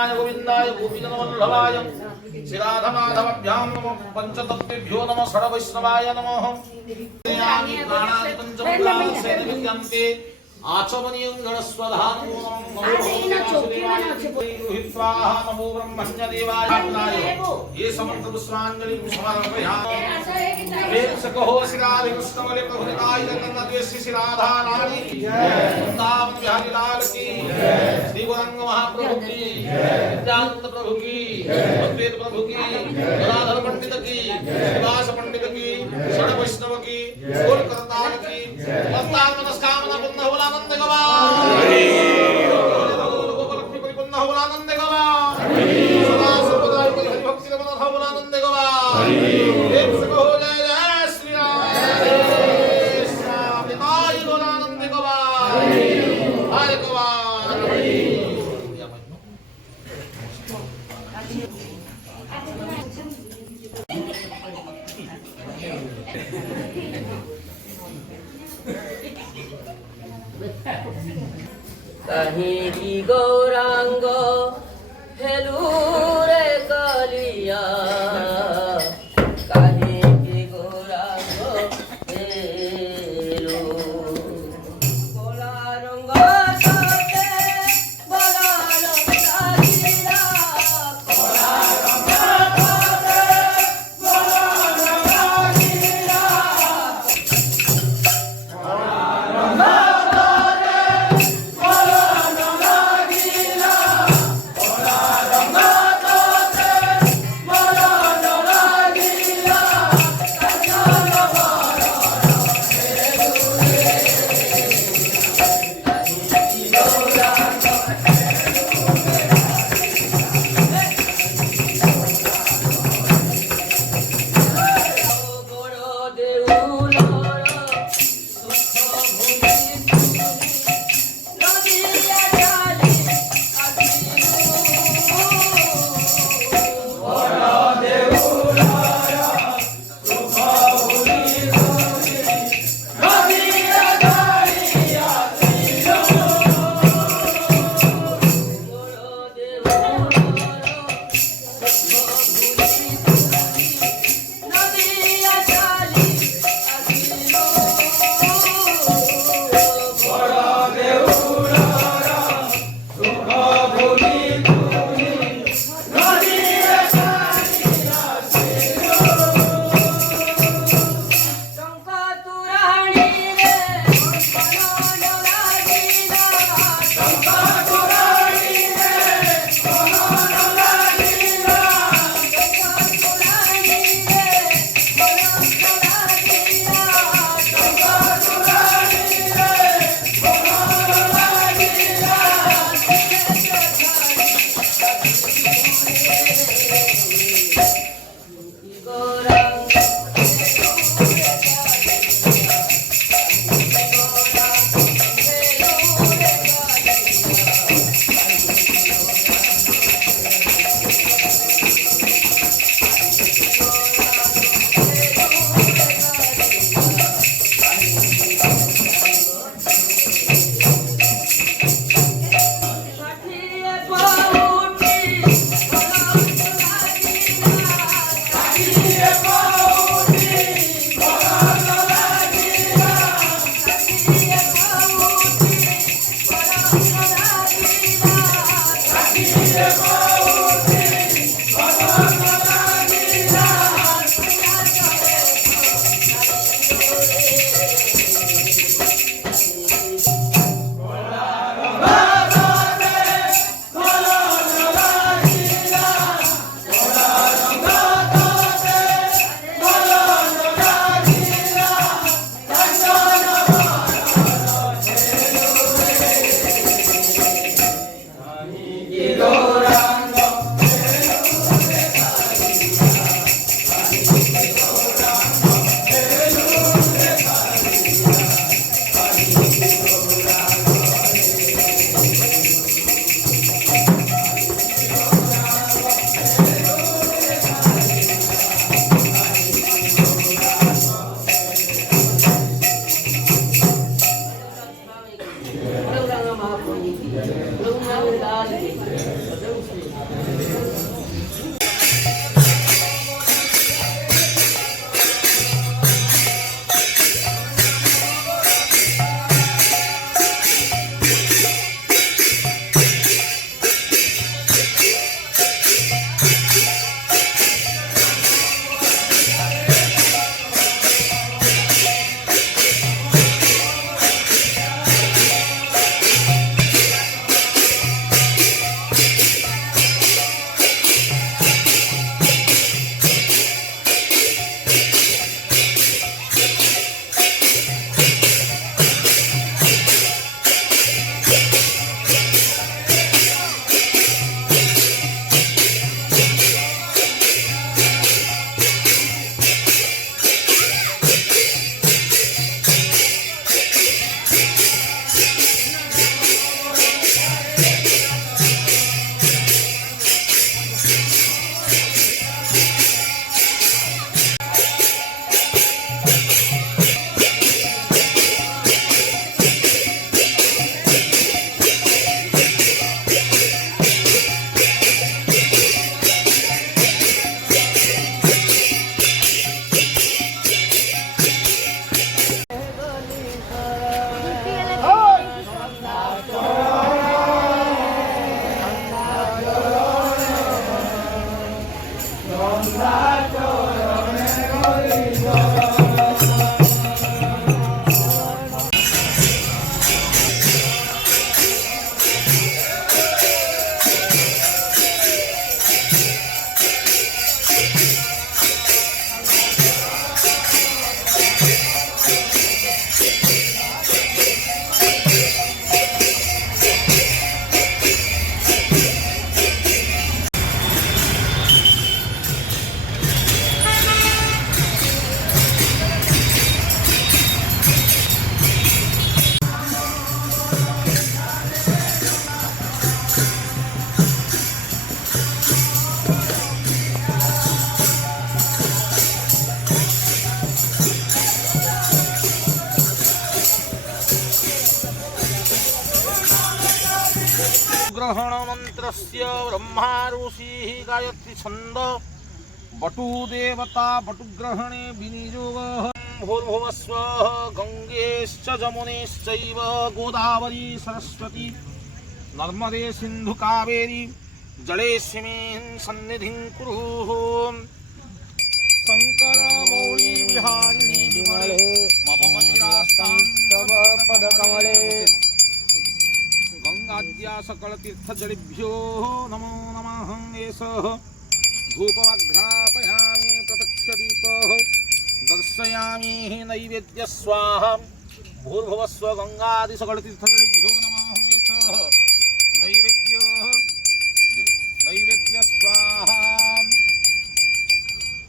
कृष्णाय गोविंदाय गोपीजनवल्लभाय श्रीराधमाधवाभ्यां नमः पंचतत्त्वेभ्यो नमः षड्वैष्णवाय नमः आचमनीयं गणस्वधानो नमो ब्रह्मण्य देवाय ये समर्थ पुष्पांजलि समर्पयामि वेद सको श्री राधे कृष्ण बले प्रभु निताय जगन्नाथ श्री राधा रानी वृंदावन बिहारी लाल की श्री गौरांग महाप्रभु की नित्यानंद प्रभु की अद्वैत प्रभु की गदाधर पंडित की श्रीवास पंडित की षड वैष्णव की गोल करताल की भक्तान मनस्कामना पूर्ण होलानंद गवा गोलक्ष्मी परिपूर्ण होलानंद गवा सदा सर्वदा भक्ति रमण होलानंद गवा एक सको हो जय जय श्री राम निताय होलानंद गवा हरे गवा कहीं गौरांग हेलूरे कलिया कहीं गौरांग हेलू बोला रंग ग्रहण मंत्रस्य ब्रह्मा ऋषिः गायत्री छंद बटु देवता बटुग्रहणे विनियोगः भूर्भुवस्वः गंगेश्च जमुनेश्चैव गोदावरी सरस्वती नर्मदे सिंधु कावेरी जलेऽस्मिन् सन्निधिं कुरु शंकर मौली विहारिणी विमले मम मतिरास्तां तव पदकमले गंगाद्या सकल तीर्थजलेभ्यो नमो नमः एषः धूपमघ्रापयामि प्रत्यक्षदीपः दर्शयामि नैवेद्य स्वाहा भूर्भुवस्व गंगादि सकल तीर्थजलेभ्यो नमः एषः नैवेद्य स्वाहा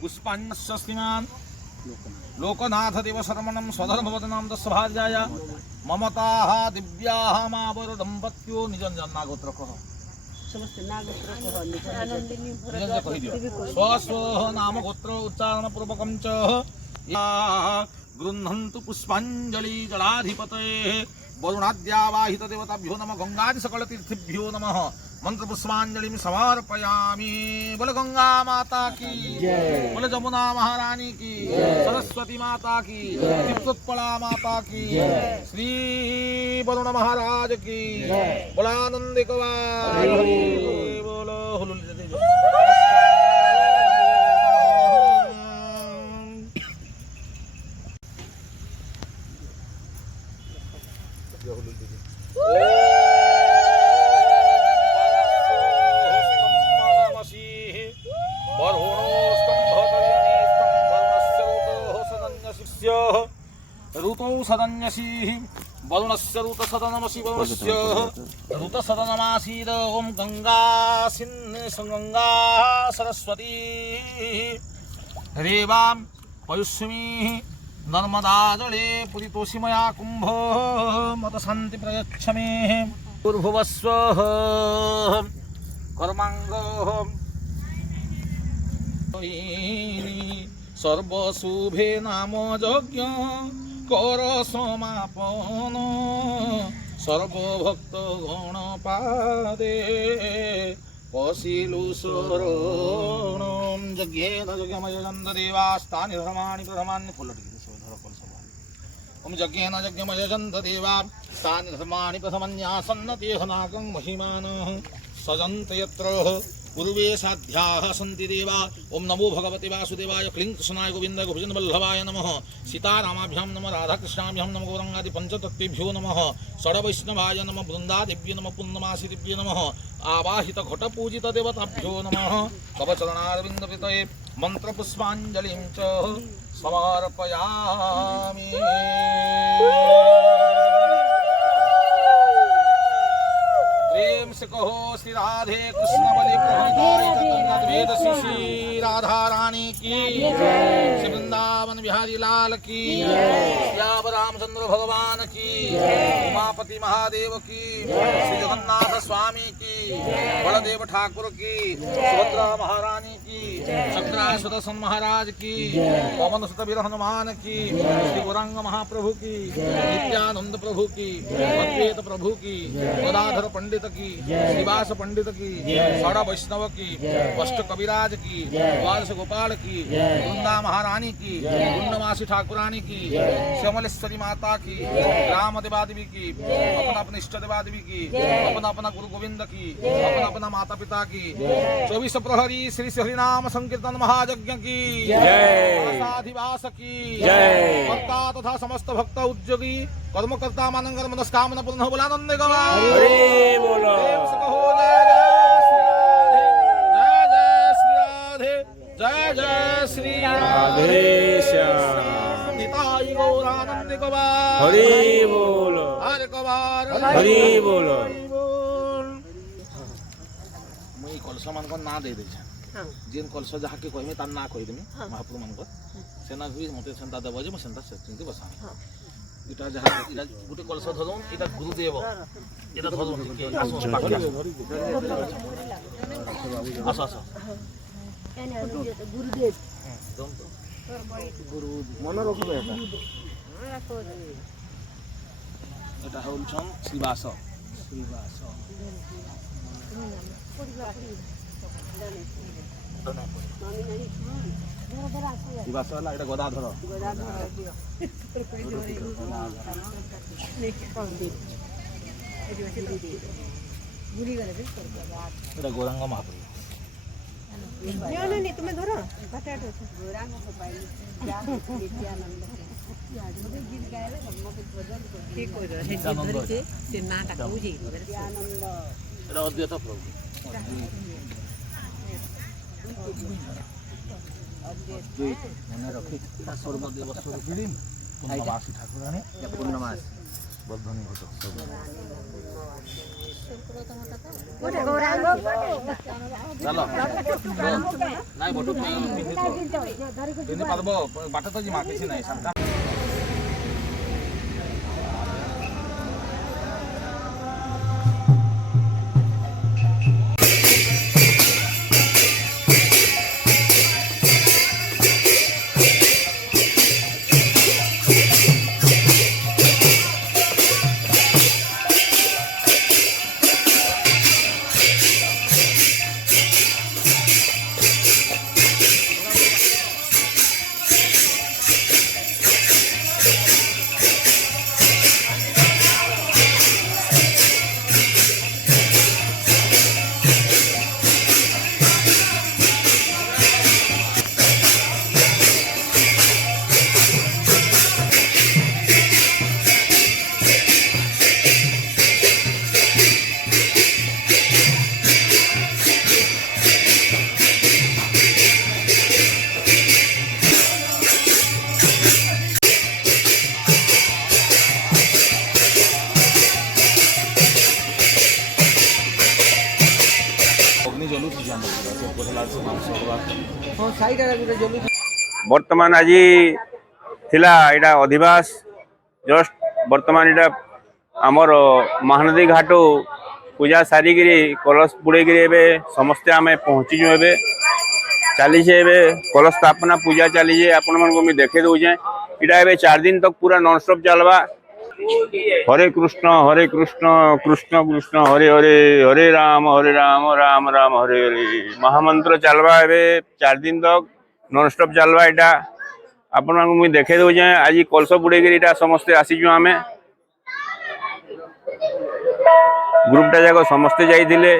पुष्पाण्यस्य श्रीमान् लोकनाथ देव शर्मणं स्वधर्मवदनां दस्भार्याय ममताः दिव्याः मावर दंपत्यो निजं नागोत्रकः स्वस्व नाम गोत्र उच्चारण पूर्वकं च गृह्णन्तु पुष्पाञ्जलि जलाधिपतये वरुणाद्यावाहित देवताभ्यो नमः गंगादि सकल तीर्थेभ्यो नमः मंत्र पुष्पांजलि समर्पयामि। बोल गंगा माता की बोल जमुना महारानी की सरस्वती माता की त्रिपुरा माता की श्री वरुण महाराज की बोलानंद कुमार बोलो ऋतौ सदन्यसीः वरुणस्य ऋतसदनमसि वरुणस्य ऋतसदनमासीद ओम गंगा गंगा सरस्वती रेवां पयुष्मीः नर्मदा जले पुरितोषि मया कुम्भ मत शांति प्रयच्छ मे भूर्भुवस्वः कर्माङ्गः सर्वशुभे नाम यज्ञ कर समापन सर्वभक्त गण पादे पशिलु शरणं यज्ञेन यज्ञमयजन्त देवास्तानि धर्माणि प्रथमानि ओम यज्ञेन यज्ञमयजन्त देवास्तानि धर्माणि प्रथमन्यासन्न तेह नागं महिमानः सजन्त यत्र पूर्वे साध्याः सन्ति देवा ओम नमो भगवते वासुदेवाय क्लीं कृष्णाय गोविन्दाय गोपीजन वल्लभाय नमः सीतारामाभ्यां नमः राधाकृष्णाभ्यां नमः गौरंगादि पंचतत्त्वेभ्यो नमः षड्वैष्णवाय नमः वृन्दादेव्यै नमः पूर्णमासीदेव्यै नमः आवाहित घटपूजित देवताभ्यो नमः कवचरणारविन्दपितये मन्त्रपुष्पाञ्जलिं च समर्पयामि। प्रेम से कहो श्री राधे कृष्ण बलि वेद श्री राधा रानी की श्री वृंदावन बिहारी लाल की श्याम रामचंद्र भगवान की उमापति महादेव की श्री जगन्नाथ स्वामी की बलदेव ठाकुर की सुभद्रा महारानी की शंकरा सुदर्शन महाराज की पवन सुत वीर हनुमान की श्री गौरांग महाप्रभु की नित्यानंद प्रभु की अद्वैत प्रभु की गदाधर पंडित की श्रीवास पंडित की सौड़ा वैष्णव की वस्त कविराज की द्वादश गोपाल की वृंदा महारानी की गुंडमासी ठाकुरानी की श्यामलेश्वरी माता की राम देवादेवी की अपना अपने इष्ट देवादेवी की अपना अपना गुरु गोविंद की अपना अपना माता पिता की 24 प्रहरी श्री हरिनाम संकीर्तन महायज्ञ की साधिवास की कर्ता तथा समस्त भक्त उद्योगी कर्मकर्ता मानंगर मनस्कामना पूर्ण बोलानंद जय जय श्री राधे निताई गौरानंद कुमार हरि बोल हरि कुमार हरि बोल मुई कलश मान को ना दे दे जेन कलश जहा के कहमे तार ना कहि देमी महाप्रभु मान को सेना भी मते सेंता देबो जे म सेंता चिंती बसा इटा जहा इटा गुटे कलश धरम इटा गुरुदेव इटा धरम आसो आसो गुरुदेव गुरु मन रखबे এটা হলছন শ্রীবাস শ্রীবাস ଗଦାଧର ଗୌରାଙ୍ଗ ମହାପ୍ରଭୁ তুমি ধরো ଅଦ୍ୱୈତ ପ୍ରଭୁ ମନେ ରଖି ସର୍ବଦେବ ସ୍ୱରୂପିଣୀ ପୂର୍ଣ୍ଣମାସୀ ଠାକୁରାଣୀ ପୂର୍ଣ୍ଣମାସୀ ବର୍ଦ୍ଧନୀ ଘଟ ଚାଲ ନାଇଁ ବଟୁ ପିନ୍ଧି ପାରବ ବାଟ ତ ଯିମା କିଛି ନାହିଁ ସାନ୍ତା बर्तमान आज थिला एटा अधिवास जस्ट बर्तमान एटा आमर महानदी घाट पूजा सारिक कलश बुड़े समस्ते आम पहुँचीचु ए चली कलश स्थापना पूजा चली आपण मैं देखे दूचे इटा 4 दिन तक पूरा नॉन स्टॉप चलवा हरे कृष्ण कृष्ण कृष्ण हरे हरे हरे राम राम राम हरे हरे महामंत्र चलवा ए 4 दिन तक नॉन स्टॉप चलवा इटा आपण मुझे देखे दूचे आज कलश बुड़े समस्ते आसीचु आमे ग्रुपटा जाक समस्ते जाइए